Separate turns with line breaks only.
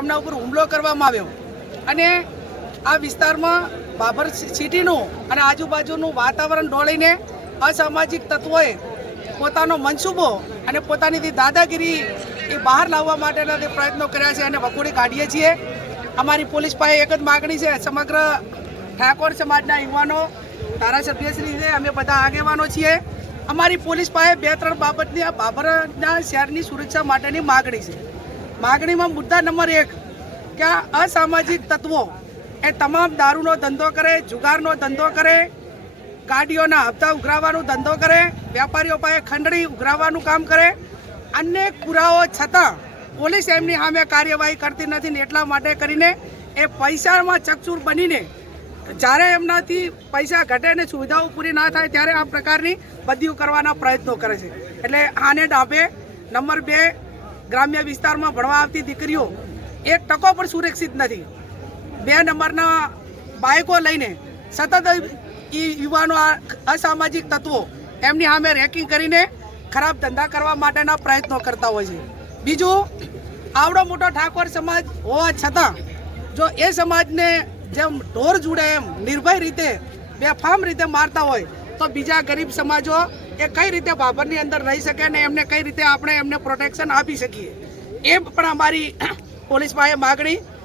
એમના ઉપર હુમલો કરવામાં આવ્યો. અને આ વિસ્તારમાં બાબર સિટીનું અને આજુબાજુનું વાતાવરણ ડોળીને અસામાજિક તત્વોએ પોતાનો મનસૂબો અને પોતાની દાદાગીરી એ બહાર લાવવા માટેના તે પ્રયત્નો કર્યા છે અને વખોડી કાઢીએ છીએ. અમારી પોલીસ પાસે એક જ માગણી છે. સમગ્ર ઠાકોર સમાજના યુવાનો, ધારાસભ્યશ્રીને અમે બધા આગેવાનો છીએ. અમારી પોલીસ પાસે બે ત્રણ બાબતની આ બાબરના શહેરની સુરક્ષા માટેની માગણી છે. માગણીમાં મુદ્દા નંબર એક કે આ અસામાજિક તત્વો એ તમામ દારૂનો ધંધો કરે, જુગારનો ધંધો કરે, ગાડીઓના હપ્તા ઉઘરાવવાનો ધંધો કરે, વેપારીઓ પાસે ખંડણી ઉઘરાવવાનું કામ કરે અનેક પુરાવો છતાં પોલીસ એમની સામે કાર્યવાહી કરતી નથી ને એટલા માટે કરીને એ પૈસામાં ચકચૂર બનીને જ્યારે એમનાથી પૈસા ઘટે ને સુવિધાઓ પૂરી ના થાય ત્યારે આ પ્રકારની બદલીઓ કરવાના પ્રયત્નો કરે છે. એટલે આને ડાબે નંબર બે ગ્રામ્ય વિસ્તારમાં ભણવા આવતી દીકરીઓ એક ટકો પણ સુરક્ષિત નથી. બે નંબરના બાઇકો લઈને સતત એ યુવાનો અસામાજિક તત્વો એમની સામે રેકિંગ કરીને ખરાબ ધંધા કરવા માટેના પ્રયત્નો કરતા હોય છે. બીજું, આવડો મોટો ઠાકોર સમાજ હોવા છતાં જો એ સમાજને જેમ ઢોર જુડે એમ નિર્ભય રીતે બેફામ રીતે મારતા હોય તો બીજા ગરીબ સમાજો એ કઈ રીતે ભાભરની અંદર રહી શકે ને એમને કઈ રીતે આપણે એમને પ્રોટેક્શન આપી શકીએ. એ પણ અમારી પોલીસ પાસે માગણી